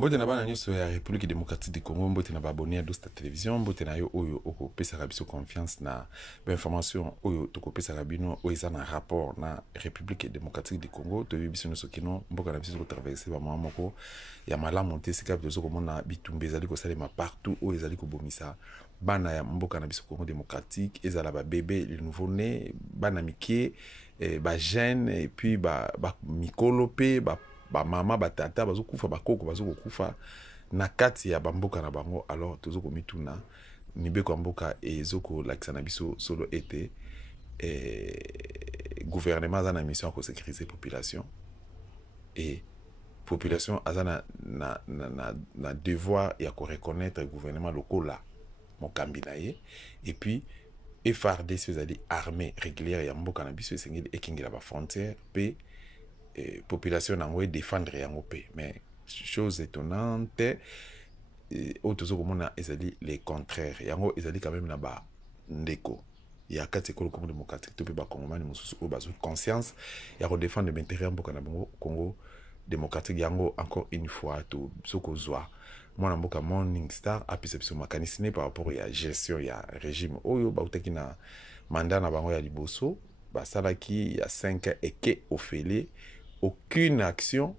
Mbote na bana nyonso ya République démocratique du Congo, mbote na abonné à Dosta Télévision, mbote na yo oyo okopesa biso confiance na information oyo tokopesa bino oyo eza na rapport na République démocratique du Congo, to biso nyonso kino mboka na biso ko traverser ba moment moko ya malamu te sika biso komona bitumba ezali ko salema partout oyo ezali ko bomisa bana ya mboka na biso Congo démocratique, ezala ba bébé le nouveau né, bana mikie, ba jeune et puis ba mikolo pe ba mama ba tata bazo kufa ba koko bazo kufa na kati ya bamboka na bango. Alors tozo komituna mibeko mboka ezoko lakisa na biso solo ete gouvernement za na mission ko sécuriser population et population azana na devoir ya ko reconnaître gouvernement local mokambi na ye et puis FARDC c'est-à-dire armée régulière ya mboka na biso esengeli ekingela ba frontière pe population nango défendre yango pe. Mais chose étonnante autozo komona ezali les contraires yango ezali quand même na ba ndeko ya kati ko Congo démocratique to pe ba kongomani mususu o bazo conscience ya ko défendre l'intérêt mboka na bango Congo démocratique yango encore une fois to soko zwa mwana mboka Morning Star apisa biso makanisine par rapport ya gestion ya régime oyo ba utaki na mandat na bango ya liboso basalaki ya 5 ans et que ofele aucune action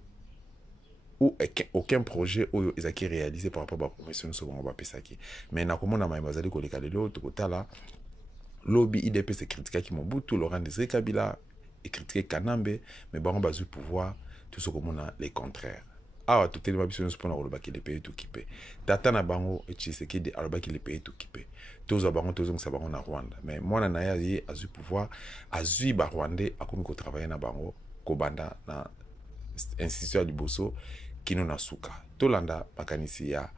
ou aucun projet oyo ezaki réalisé par rapport à la promotion de ce qu'on va pesaki. Mais na komona ma bazali ko leka lelo to kotala lobby IDP se critiquer ki Mobutu, Laurent Désiré Kabila et critiquer Kanambe, mais bango bazu pouvoir tout ce komona les contraires. Ah tout tellement biso nous pona ko le pays tout kipé. Tata na bango et Tshisekedi alobaki le pays tout kipé. Tozo bango tozo ngsa bango na Rwanda. Mais moi na ya yi azu pouvoir azu ba Rwandais akomi ko travailler na bango kobanda na institution ya liboso kino na suka tolanda makanisi ya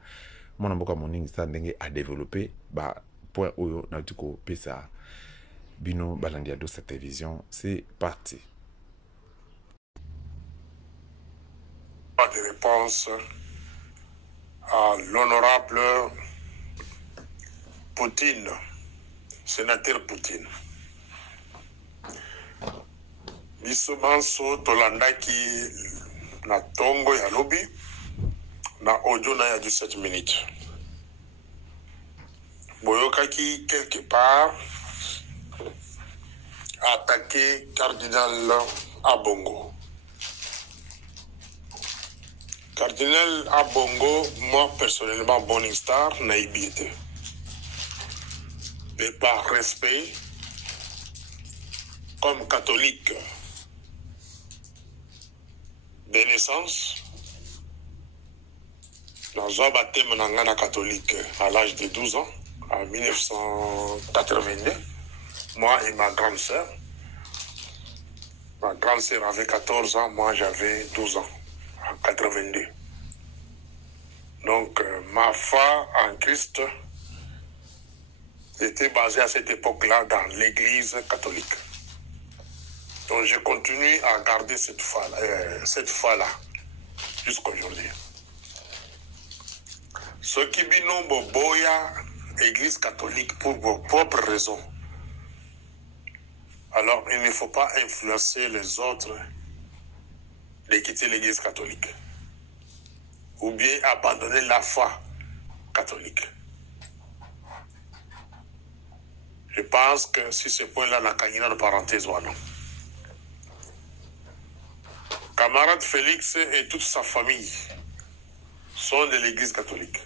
mwana mboka Morning Star ndenge a développer ba point oyo na tuko pesa bino balandi ya Dosta Télévision. C'est parti. Pas de réponse à l'honorable Poutine, sénateur Poutine. Biso banso tolandaki na tongo ya lobby na audio na ya 17 minutes. Boyokaki quelque part attaquer Cardinal Ambongo. Cardinal Ambongo, moi personnellement Morning Star n'a ibité. Mais par respect, comme catholique de naissance, dans un baptême en catholique à l'âge de 12 ans, en 1982, moi et ma grande sœur. Ma grande sœur avait 14 ans, moi j'avais 12 ans, en 82. Donc ma foi en Christ était basée à cette époque-là dans l'église catholique. Donc je continue à garder cette foi-là jusqu'à aujourd'hui. Ceux qui binom boboya église catholique pour vos propres raisons, alors il ne faut pas influencer les autres de quitter l'église catholique ou bien abandonner la foi catholique. Je pense que si ce point-là, la canina de parenthèse, voilà. Camarade Félix et toute sa famille sont de l'église catholique.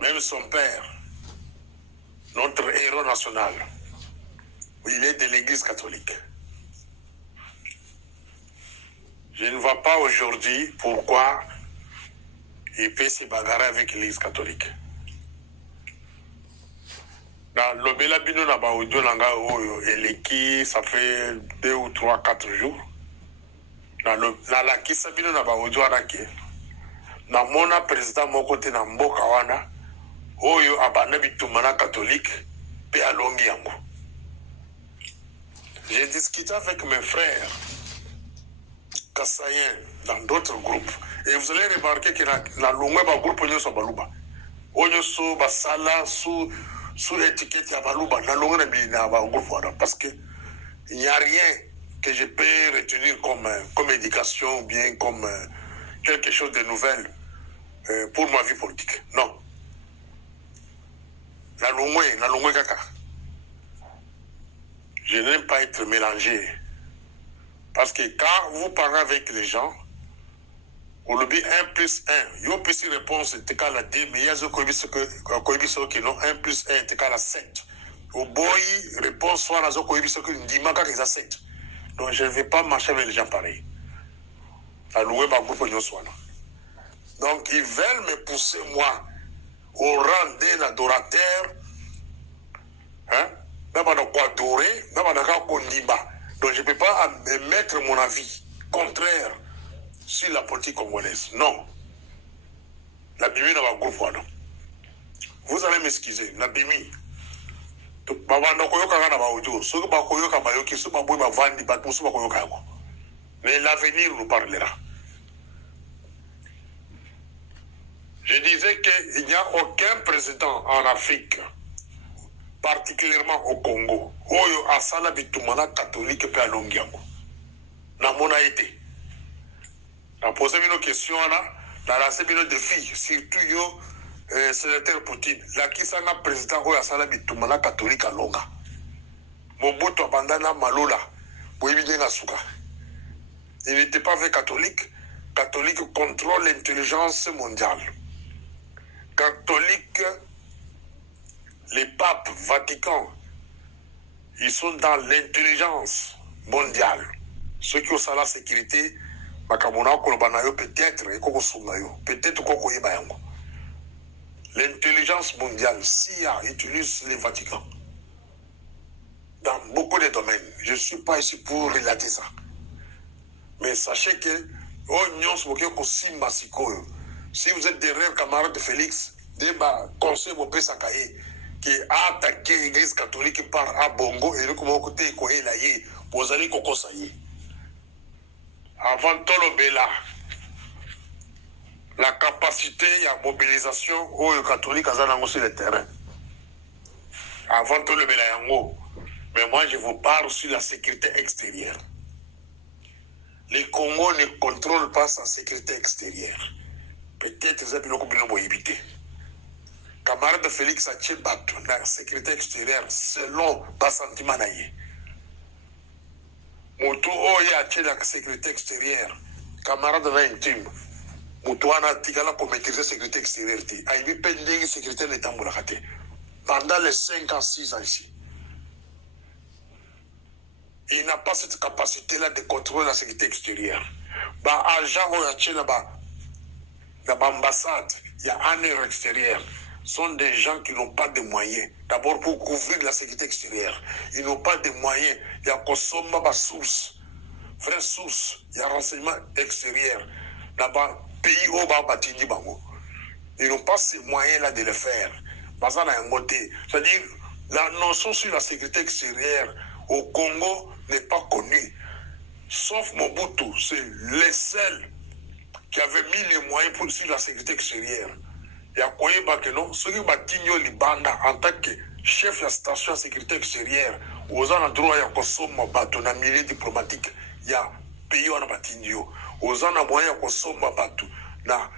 Même son père, notre héros national, il est de l'église catholique. Je ne vois pas aujourd'hui pourquoi il peut se bagarrer avec l'église catholique. Dans l'obéla bino na ba audio nanga oyo eleki, ça fait 2 ou 3, 4 jours. Dans la kisa bino na ba audio anaki. Na mona président moko te na mboka wana oyo abana bitumana catholique pe alongi yango. J'ai discuté avec mes frères kassaïens dans d'autres groupes et vous allez remarquer que la longue ba groupe nyo so baluba. Oyo so basala sous l'étiquette ya baluba na longue na ba groupe wana parce que il n'y a rien que je peux retenir comme éducation ou bien comme quelque chose de nouvel pour ma vie politique. Non. La longwe kaka. Je n'aime pas être mélangé. Parce que quand vous parlez avec les gens, au lobby 1 plus 1, il y a une réponse est égal à 2, mais il y a ce qui non 1 plus 1 est égal à 7. Au boy, réponse soit dans ce qui dit qu'il y a 7. Donc je ne vais pas marcher avec les gens pareils. À louer ma groupe de soit. Donc ils veulent me pousser moi au rang d'un adorateur. Hein? Donc je ne peux pas mettre mon avis contraire sur la politique congolaise. Non. La Bimi n'a pas groupe. Vous allez m'excuser. La Bimi. Mais l'avenir nous parlera. Je disais qu'il n'y a aucun président en Afrique, particulièrement au Congo, Oyo Asala Bitumana catholique pe alongiango. Na mona été. Na posé une question là, na lancé une défi, surtout yo sénateur Poutine. La qui sanga président Oyo Asala Bitumana catholique alonga. Mobutu abandana Malola, Boyibide Nasuka. Il n'était pas vrai catholique. Catholique contrôle l'intelligence mondiale. Catholique, les papes Vatican, ils sont dans l'intelligence mondiale. Ceux qui ont la sécurité, peut-être l'intelligence mondiale, CIA utilise les Vatican. Dans beaucoup de domaines. Je ne suis pas ici pour relater ça. Mais sachez que si vous êtes derrière camarade de Félix, conseil mon père Sakaye qui a attaqué l'église catholique par Abongo et le côté Koelaye, vous allez kokosaye. Avant Tolobela, la capacité de mobilisation au catholique a sur le terrain. Avant Tolobela yango, mais moi je vous parle sur la sécurité extérieure. Les Congo ne contrôlent pas sa sécurité extérieure. Peut-être que vous avez évité. Camarade Félix a tué la sécurité extérieure selon le sentiment. Moutou a tué la sécurité extérieure. Camarade intime. Moutou a tigala pour maîtriser la sécurité extérieure. A eu pendant la sécurité de l'État. Pendant les 5 ans, 6 ans ici. Il n'a pas cette capacité-là de contrôler la sécurité extérieure. Bah, agent dans l'ambassade, il y a un air extérieur. Ce sont des gens qui n'ont pas de moyens. D'abord pour couvrir la sécurité extérieure. Ils n'ont pas de moyens. Il y a consommé ma source. Frère source, il y a renseignement extérieur. Là-bas, pays au Batini Bango. Ils n'ont pas ces moyens-là de le faire. C'est-à-dire, la notion sur la sécurité extérieure au Congo n'est pas connue. Sauf Mobutu, c'est le seul qui avait mis les moyens pour sur la sécurité extérieure. Il y a quoi que non, ceux qui ont Libanda en tant que chef de la station de sécurité extérieure, aux endroits où il y a un dans milieu diplomatique, il y a pays où il y a Batinio, aux endroits où il y a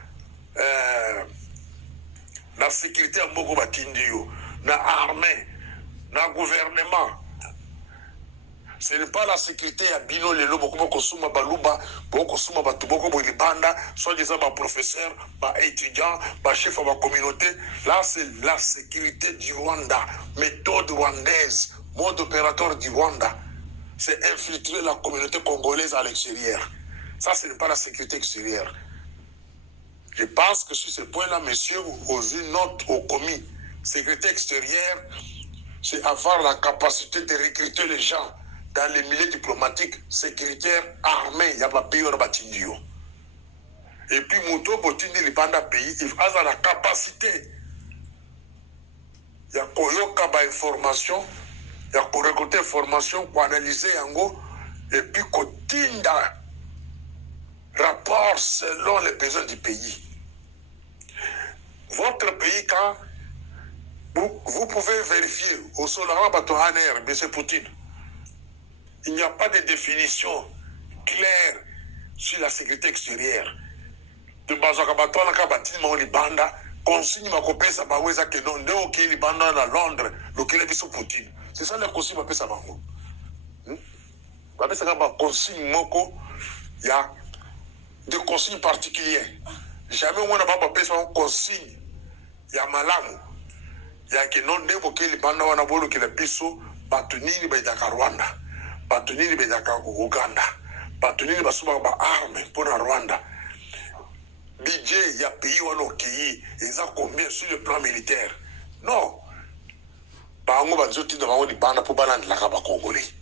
la sécurité à Moko Batinio, la armée, le gouvernement. Ce n'est pas la sécurité à Bino Lelo, beaucoup Suma Baluba, beaucoup Suma Batuboko Bolibanda, soit disant professeur, étudiant, chef de la communauté. Là, c'est la sécurité du Rwanda, méthode rwandaise, mode opérateur du Rwanda. C'est infiltrer la communauté congolaise à l'extérieur. Ça, ce n'est pas la sécurité extérieure. Je pense que sur ce point-là, messieurs, aux notes au commis, sécurité extérieure, c'est avoir la capacité de recruter les gens dans les milieux diplomatiques, sécuritaires, armés, il n'y a pas pays au Batindio. Et puis, Mouto Botindi, il pas pays, il a la capacité. Il y a quoi information, il y a quoi récolter information, quoi analyser en gros, et puis quoi tinda rapport selon les besoins du pays. Votre pays, quand vous pouvez vérifier au Solara Batohaner, M. Poutine, il n'y a pas de définition claire sur la sécurité extérieure. te bazwaka bato wana kaka batini bango libanda consigne bakopesa bango eza ke non nde okei libanda na Londres lokele biso Poutine. C'est ça les consigne bapesa bango. Bapesaka baconsigne moko ya de consigne particulier. Jamais omona ba bapesa bango consigne ya malamu ya ke non nde okei libanda wana bolokela biso bato nini baitaka Rwanda, bato nini baitaka Uganda, bato nini basomaka baarme mpo na Rwanda. Budget ya pays wana okei eza combien sur le plan militaire? Non. Bango bazotinda bango libanda mpo balandelaka bakongolais.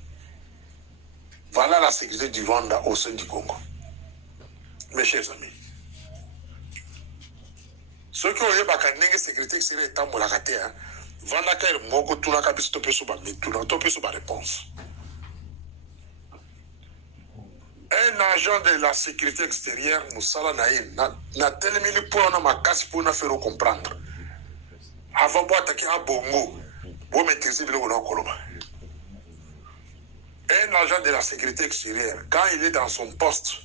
Voilà la sécurité du Rwanda au sein du Congo. Mes chers amis, ceux qui ont eu la sécurité extérieure etambolaka te, vandaka ele moko tunaka biso topeso bamituna topeso baréponse. Un agent de la sécurité extérieure, Moussala Naïm, n'a tellement mis pour ma casse pour nous faire comprendre. Avant d'attaquer à Bongo, pour maîtriser le Koloba. Un agent de la sécurité extérieure, quand il est dans son poste,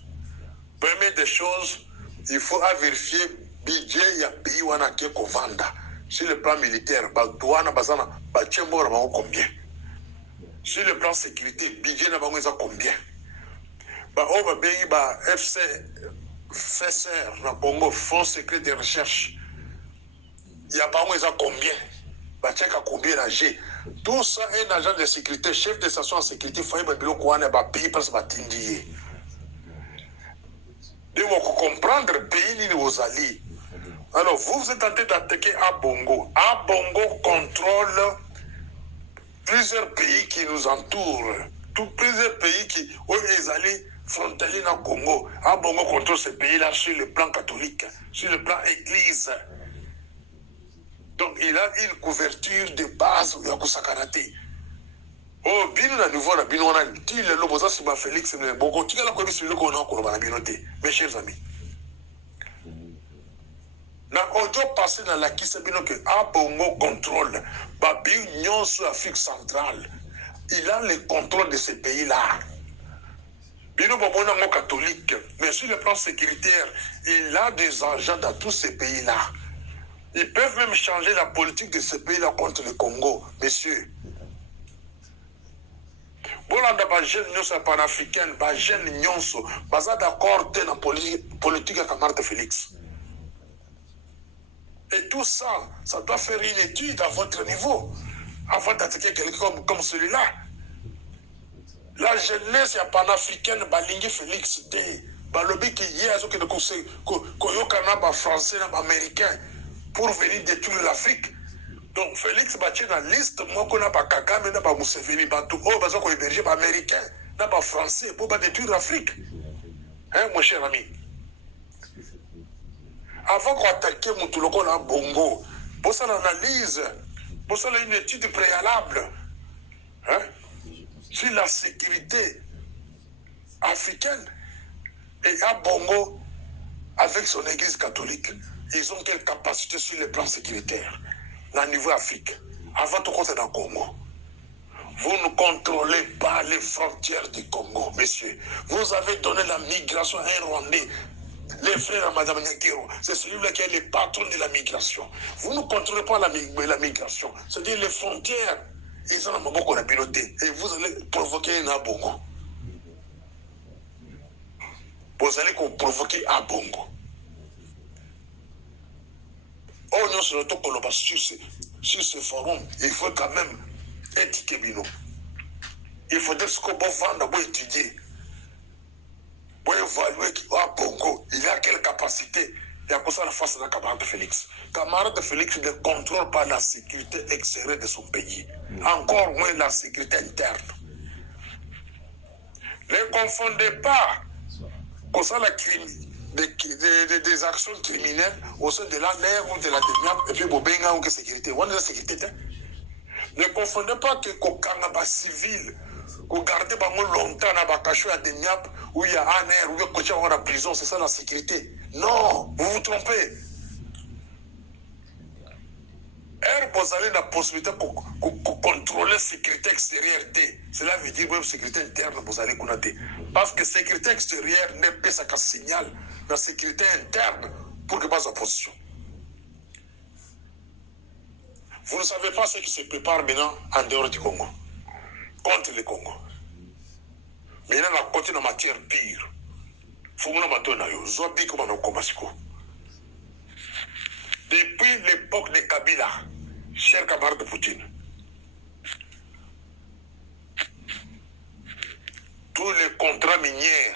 première des choses, il faut vérifier le budget et le pays où on a vanda. Sur le plan militaire, Badouana Bazana, Bachembo, combien? Sur le plan sécurité, le budget n'a pas combien? FC FSR na Congo, Fonds secret de recherche. Il y a pas moins à combien? Bacheka combien la G? Tout ça, un agent de sécurité, chef de station en sécurité, il faut que pays parce que donc, comprendre le pays aux alliés. Alors, vous êtes en train d'attaquer à Bongo. À Bongo contrôle plusieurs pays qui nous entourent. Plusieurs pays qui ont les alliés frontaliers dans le Congo. À Bongo contrôle ces pays-là sur le plan catholique, sur le plan église. Donc, il a une couverture de base à Kosakarate. Oh, bien au niveau de la bino, on a dit le lobosa sur Félix, mais beaucoup de gens qui ont qu'on a encore dans la binoté. Mes chers amis. Na audio passé dans la Kisabino que Abongo contrôle, Babi Union sur l'Afrique centrale. Il a le contrôle de ces pays-là. Bino Bobona mon catholique, mais sur le plan sécuritaire, il a des agents dans tous ces pays-là. Ils peuvent même changer la politique de ces pays-là contre le Congo, messieurs. Bolanda ba jeune nyonso panafricaine, ba jeune nyonso, baza d'accord dans la politique à Marthe Félix. Et tout ça, ça doit faire une étude à votre niveau, avant d'attaquer quelqu'un comme celui-là. La jeunesse panafricaine, balingi Félix D, balobi qui y a que koyokana ba français, ba américain, pour venir détruire l'Afrique. Donc Félix Bachir dans la liste, moi qu'on a pas Kagame, n'a pas Mousseveni, Batou, oh, parce qu'on héberge pas américain, n'a pas français, pour pas détruire l'Afrique. Hein, mon cher ami? Avant qu'on attaque Moutouloco là, Bongo, pour ça l'analyse, pour ça une étude préalable, hein, sur la sécurité africaine et à Bongo, avec son église catholique, ils ont quelle capacité sur le plan sécuritaire? Au niveau Afrique, avant tout compte dans le Congo. Vous ne contrôlez pas les frontières du Congo, messieurs. Vous avez donné la migration à un Rwandais. Les frères à Madame Nyakero, c'est celui-là qui est le patron de la migration. Vous ne contrôlez pas la migration. C'est-à-dire les frontières, ils ont beaucoup de piloté. Et vous allez provoquer un Abongo. Vous allez provoquer un Abongo. Oh non, c'est le temps qu'on va sur ce forum. Il faut quand même éthiquer Bino. Il faut dire ce qu'on peut vendre, pour étudier. Pour évaluer à Bongo, il a quelle capacité. Il y a pour ça la face de la camarade de Félix. Camarade de Félix ne contrôle pas la sécurité extérieure de son pays. Encore moins la sécurité interne. Ne confondez pas comme ça la des actions criminelles au sein de l'ANR ou de la DEMIAP et puis Bobenga ou que sécurité. On est la sécurité. Ne confondez pas que Kokanga civil, qu'on garde longtemps dans la cachot à DEMIAP où il y a ANR ou il y a la prison, c'est ça la sécurité. Non, vous vous trompez. Vous avez la possibilité de contrôler la sécurité extérieure. Cela veut dire même sécurité interne, vous allez connaître. Parce que la sécurité extérieure n'est pas un signal la sécurité interne pour que passe opposition. Vous ne savez pas ce qui se prépare maintenant en dehors du Congo, contre le Congo. Maintenant, la côté de matière pire. Depuis l'époque de Kabila, cher camarade de Poutine, tous les contrats miniers,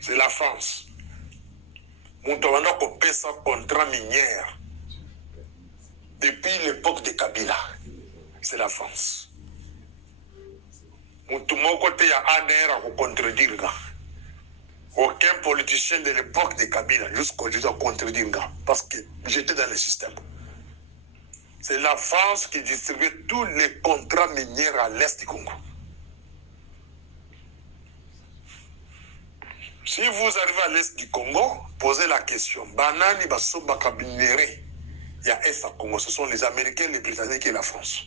c'est la France. Moutouana copé sa contrat minier. Depuis l'époque de Kabila, c'est la France. Mon côté, il y a un air à contredire. Aucun politicien de l'époque de Kabila jusqu'aujourd'hui a contredire. Parce que j'étais dans le système. C'est la France qui distribue tous les contrats miniers à l'est du Congo. Si vous arrivez à l'est du Congo, posez la question. Banani Basomba Kabinere, il y a est à Congo. Ce sont les Américains, les Britanniques et la France.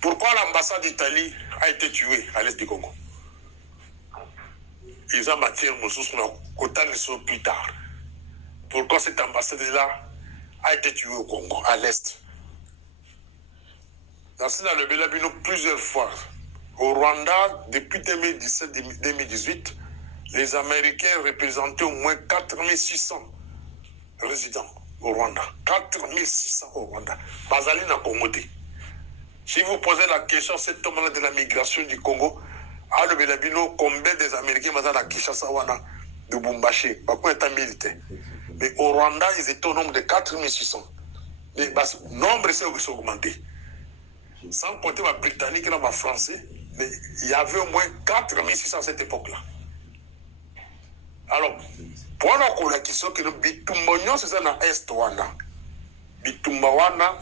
Pourquoi l'ambassade d'Italie a été tuée à l'est du Congo? Ils ont matière plus tard. Pourquoi cette ambassade-là a été tuée au Congo, à l'est? Dans le Belabino, plusieurs fois. Au Rwanda, depuis 2017-2018, les Américains représentaient au moins 4600 résidents au Rwanda. 4600 au Rwanda. Bazali na Congo. Si vous posez la question, cet homme-là de la migration du Congo, à le Belabino, combien des Américains sont à Kinshasa de Bumbashi? Pourquoi est-ce militaire? Mais au Rwanda, ils étaient au nombre de 4600. Mais le nombre s'est augmenté. Sans compter les Britanniques et les Français, mais il y avait au moins 4600 à cette époque-là. Alors, pour la question que nous Bitumba, c'est ça dans l'Est Rwanda. Bitumba Wana,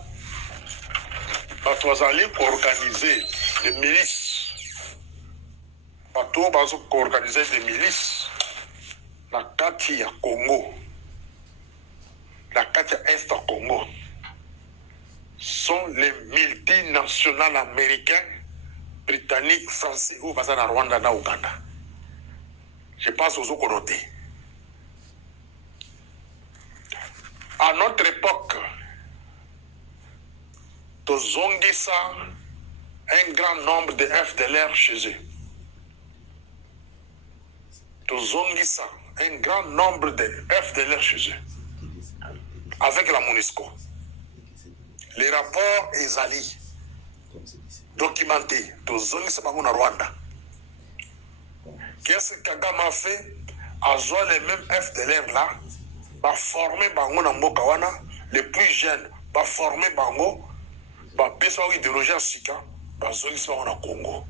ils allaient organiser des milices. Ils allaient organiser des milices. La Katia Congo, la Katia Est Congo, sont les multinationales américains, britanniques, français ou basés à Rwanda et Ouganda. Je pense aux autres côtés. À notre époque, Tozongisa, un grand nombre de FDLR chez eux. Tozongisa, un grand nombre de FDLR chez eux. Avec la MONUSCO. Les rapports Ezali documentés. Tozongisa bango na Rwanda. Qu'est-ce que Kagame a fait? Azoa les mêmes FDLR là, va former bango na mboka wana, les plus jeunes, va former bango, va pesa idéologie sika, va zongisa bango na Congo.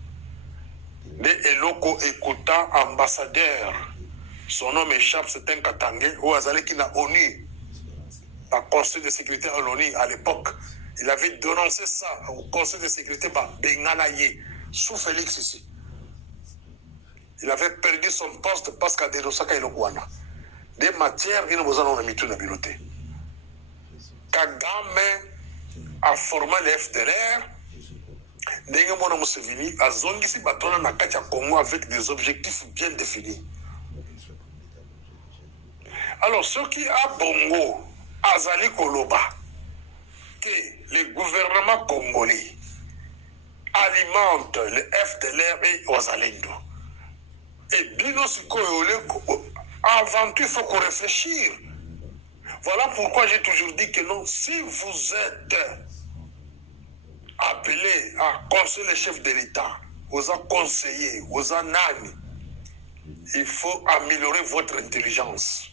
De Eloko Ekouta, ambassadeur, son nom échappe, c'est un Katangé, ou Azali qui n'a ONU, la Conseil de sécurité à l'ONU à l'époque. Il avait dénoncé ça au Conseil de sécurité par Bengalaye, sous Félix ici. Il avait perdu son poste parce qu'à Derosaka et Lokwana. Des matières, il nous a mis tout dans la bibliothèque. Kagame a formé les FDLR. Ndenge mwana Museveni a zongisi batona na kati ya Congo avec des objectifs bien définis. Alors, ce qui a bongo, Azali Koloba, que le gouvernement congolais alimente le FDLR et Ozalendo. Et Bino Sikoyole, avant tout, il faut qu'on réfléchisse. Voilà pourquoi j'ai toujours dit que non, si vous êtes appelé à conseiller le chef de l'État, aux conseillers, aux ananes, il faut améliorer votre intelligence.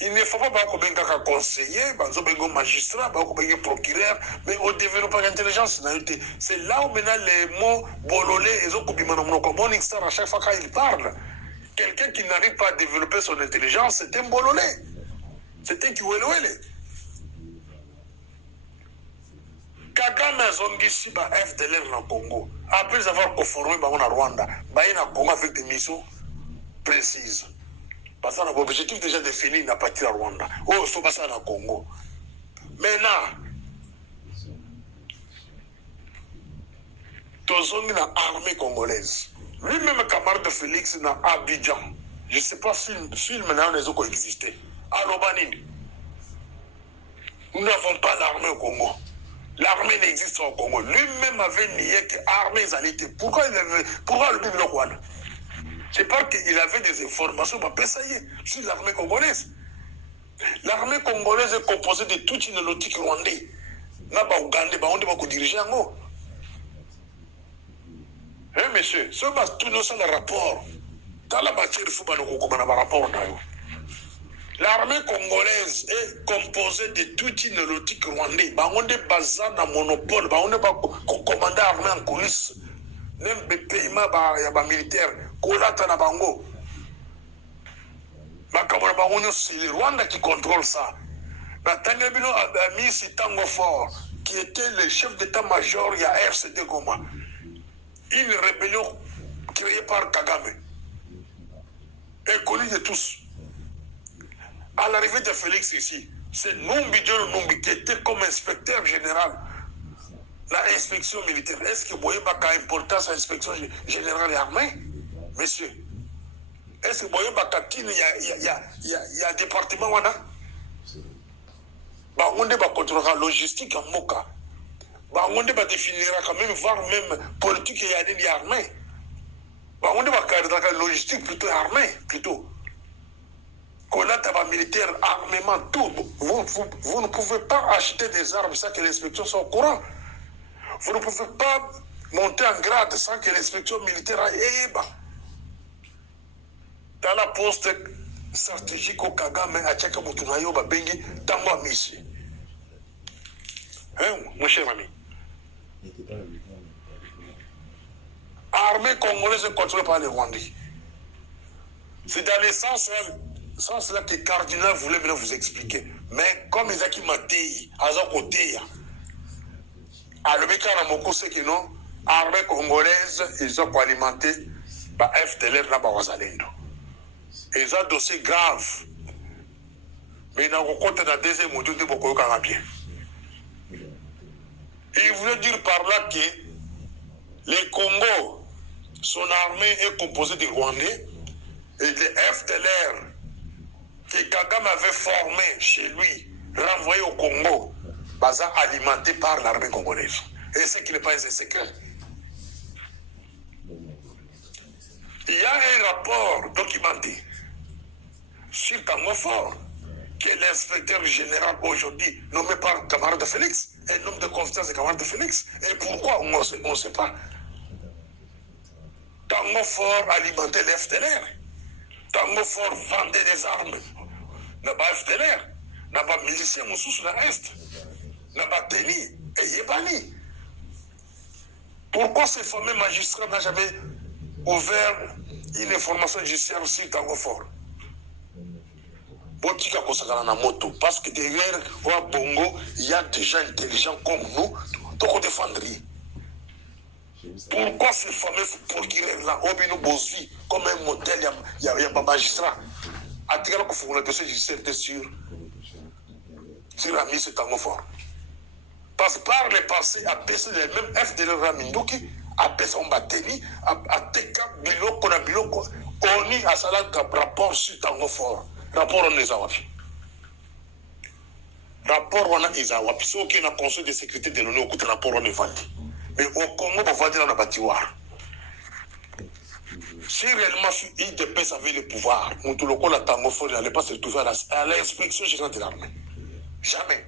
Il ne faut pas que conseiller, que magistrat, que procureur, mais au développement de l'intelligence. C'est là où maintenant les mots bololé et Morning Star à chaque fois quand il parle. Quelqu'un qui n'arrive pas à développer son intelligence, c'est un bololé. C'est un kiwelewele. Kagame Zongisi ba FDLR dans le Congo, après avoir conformé en Rwanda, il a Congo avec des missions précises. Parce que l'objectif déjà défini n'a pas été à Rwanda. Oh, il faut passer dans le Congo. Maintenant, tozongi na armée congolaise. Lui-même camarade de Félix na Abidjan. Je ne sais pas film n'a pas existé. Alobanini. Nous n'avons pas l'armée au Congo. L'armée n'existe pas au Congo. Lui-même avait nié que l'armée était. Pourquoi le Bible Rwanda? C'est parce qu'il avait des informations sur l'armée congolaise. L'armée congolaise est composée de toute une lotique rwandais. N'a pas Ougandais, on ne va pas diriger en haut. Hein, monsieur, ce que tout nous sommes le rapport. Dans la matière, il faut pas nous recommander un rapport. L'armée congolaise est composée de toute une lotique rwandaise. On est basé dans le monopole, on est commandé l'armée en coulisses. Même les paiements militaires, c'est le Rwanda qui contrôle ça. Tangebino a mis ce Tango Fort, qui était le chef d'état-major il y a RCD Goma. Une rébellion créée par Kagame. Et connue de tous. À l'arrivée de Félix ici, c'est Numbi Dion Numbi qui était comme inspecteur général. L'inspection militaire. Est-ce que vous voyez qu'il y a importance à l'inspection générale de l'armée? Monsieur, est-ce que vous voyez qu'il y a un département où on a? On va contrôler la logistique en Moka. On va définir quand même, voire même politique et l'armée. On va faire la logistique plutôt armée, plutôt. Qu'on militaire, armement, tout. Vous ne pouvez pas acheter des armes sans que l'inspection soit au courant. Vous ne pouvez pas monter en grade sans que l'inspection militaire aille. Dans la poste stratégique au Kagame, à Tchèque Moutunayo, Bengi, Tango Amici. Hein, mon cher ami? Armée congolaise est contrôlée par les Rwandais. C'est dans le sens là que Cardinal voulait maintenant vous expliquer. Mais comme Isaki Matei, à son côté, à l'Obéka c'est que non, armée congolaise, ils ont alimenté par FDLR là-bas au Zalendo. Ils ont un dossier grave. Mais dans le compte de la deuxième module de Boko Karabien. Il voulait dire par là que le Congo, son armée est composée de Rwandais et de FDLR que Kagame avait formé chez lui, renvoyé au Congo, alimenté par l'armée congolaise. Et ce qui n'est pas un secret. Il y a un rapport documenté sur Tango Fort que l'inspecteur général aujourd'hui, nommé par camarade de Félix, un homme de confiance de camarade de Félix. Et pourquoi on ne sait pas. Tango Fort alimentait l'FDLR. Tango Fort vendait des armes. N'a pas FDLR. N'a pas milicien Moussou sur l'Est. N'a pas Teni et Yébani. Pourquoi ces fameux magistrats n'ont jamais ouvert une information judiciaire sur Tango Fort? Parce que derrière Bongo, il y a des gens intelligents comme nous, donc on défendrait. Pourquoi ces fameux procureurs-là, Obino Bosvi, comme un modèle, il y a un magistrat, à Tigala pour le dossier judiciaire sur la mise de Tango Fort. Parce que par le passé, à PC, les mêmes FDL Ramindouki, à PC, on bateni, à Teka, Biloko, na Biloko, on y a ça là, rapport sur Tango Fort. Rapport on les a wapi. Rapport on a les a wapi. C'est ok, on a conseil de sécurité de l'ONU, on a rapport on est vendu. Mais au Congo, on va vendre dans la bâtiment. Si réellement IDPS avait le pouvoir, on tout le monde, la Tango Fort n'allait pas se retrouver à l'inspection générale de l'armée. Jamais.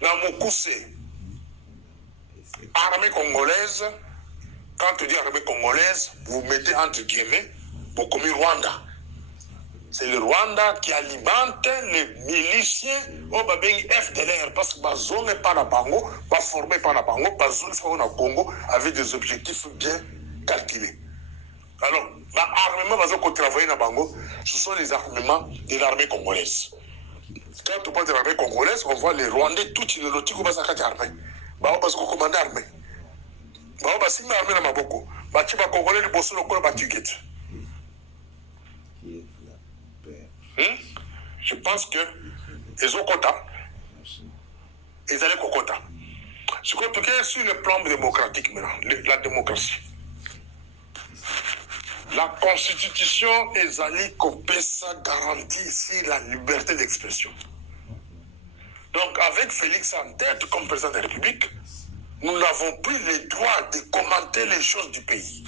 Dans mon coup, c'est armée congolaise. Quand tu dis armée congolaise, vous mettez entre guillemets, vous commis Rwanda. C'est le Rwanda qui alimente les miliciens au FDLR parce que Bazo n'est pas la Bango, pas formé par la Bango, Bazo n'est pas au Congo avec des objectifs bien calculés. Alors, l'armement Bazo qu'on travaille dans Bango, ce sont les armements de l'armée congolaise. Quand on parle de l'armée congolaise, on voit les Rwandais, toute une lotique qui est armée. Parce qu'on commande l'armée. Si l'armée n'a pas beaucoup, tu vas congolais le bosso le corps battu. Je pense que les Okota, ils allaient Kokota. Ce qu'on peut sur le plan démocratique maintenant, la démocratie. La Constitution est allée couper ça garantit ici la liberté d'expression. Donc avec Félix en tête comme président de la République, nous n'avons plus le droit de commenter les choses du pays.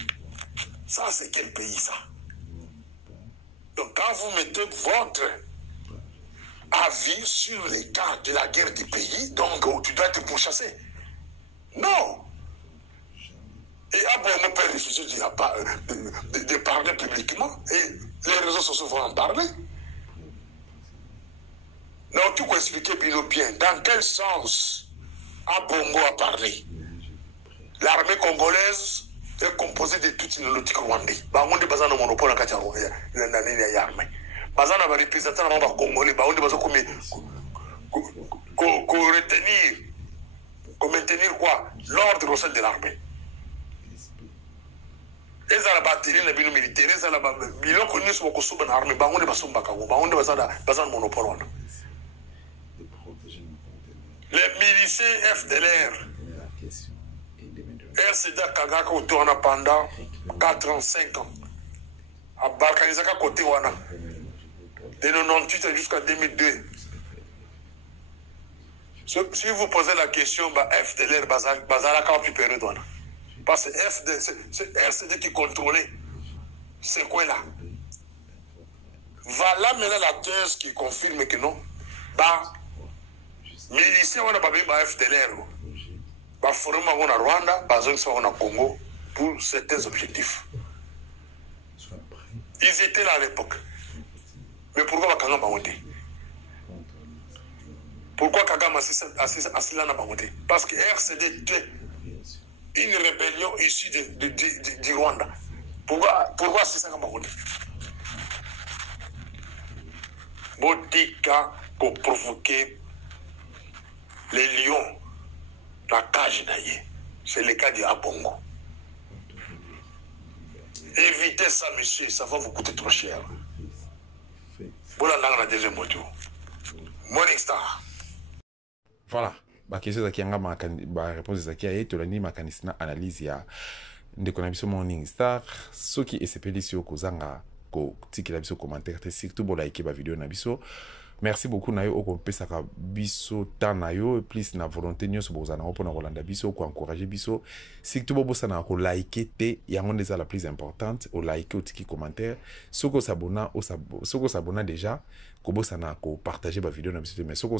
Ça, c'est quel pays, ça? Donc quand vous mettez votre avis sur les cas de la guerre du pays, donc tu dois te pourchasser. Non. Et à bon, mon père refuse de parler publiquement, et les réseaux sociaux vont en parler. Donc, tu peux expliquer bien, dans quel sens Abongo a parlé. L'armée congolaise est composée de toute une logique rwandais. On est basé dans le monopole en Katiaro, il y a une armée. Basé dans le représentant de Congolais, on est basé comme maintenir quoi? L'ordre au sein de l'armée. Et ça la batterie, les billes militaires, ça la billes connus sur le sous de l'armée, on est basé dans le monopole. Les miliciens FDLR, RCD Kagaka autour pendant 85 ans. À Balkanizaka côté wana. De 98 jusqu'à 2002. Si vous posez la question, FDLR Bazalaka plus période wana. Parce que c'est RCD qui contrôlait ce coin-là. Voilà maintenant la thèse qui confirme que non. Miliciens wana FDLR. Former au Rwanda, au Congo pour certains objectifs. Ils étaient là à l'époque. Mais pourquoi Kagame a monté? Pourquoi Kagame a là monté? Parce que RCD était une rébellion issue du Rwanda. Pourquoi c'est ça qu'on a monté? Botika pour provoquer les lions. La cage d'ailleurs, c'est le cas de Abongo. Évitez ça, monsieur, ça va vous coûter trop cher. Voilà la deuxième audio. Morning Star. Voilà. La question est la réponse est que tu as une analyse ya ndeko na biso Morning Star. Ceux qui espèrent sur kozanga ko tikela biso commentaire te surtout bo like ba vidéo na biso. Merci beaucoup na yo okopesaka biso temps na yo plus na volonté nyonso bozana opona kolanda biso ko encourager biso surtout bobosa na ko liker te yango ndeza la plus importante o liker o tiki commentaire soko s'abonna déjà ko bosa na ko partager ba vidéo na biso mais soko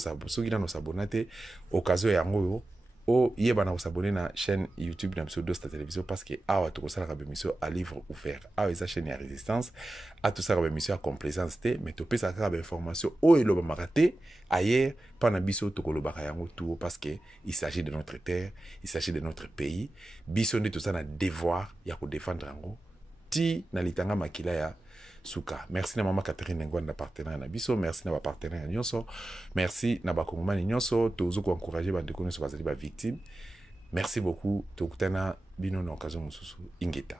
na no s'abonna te occasion yango yo o yeba na s'abonner na chaîne YouTube na biso Dosta Télévision parce que awa to kosala ka bémission à livre ouvert awa eza chaîne ya résistance a tout ça ka bémission à complaisance te mais to pesa ka ba information o eloba maraté ailleurs pana biso to kolobaka yango tout parce que il s'agit de notre terre, il s'agit de notre pays biso nde to ça na devoir ya ko défendre yango ti na litanga makila ya Souka. Merci na maman Catherine Ngwanda partenaire na biso, merci na ba partenaire nyonso, merci na ba kongomani nyonso, tozo ko encourager ba ndeko nyonso bazali ba victime. Merci beaucoup, tokutana bino na occasion mususu ingeta.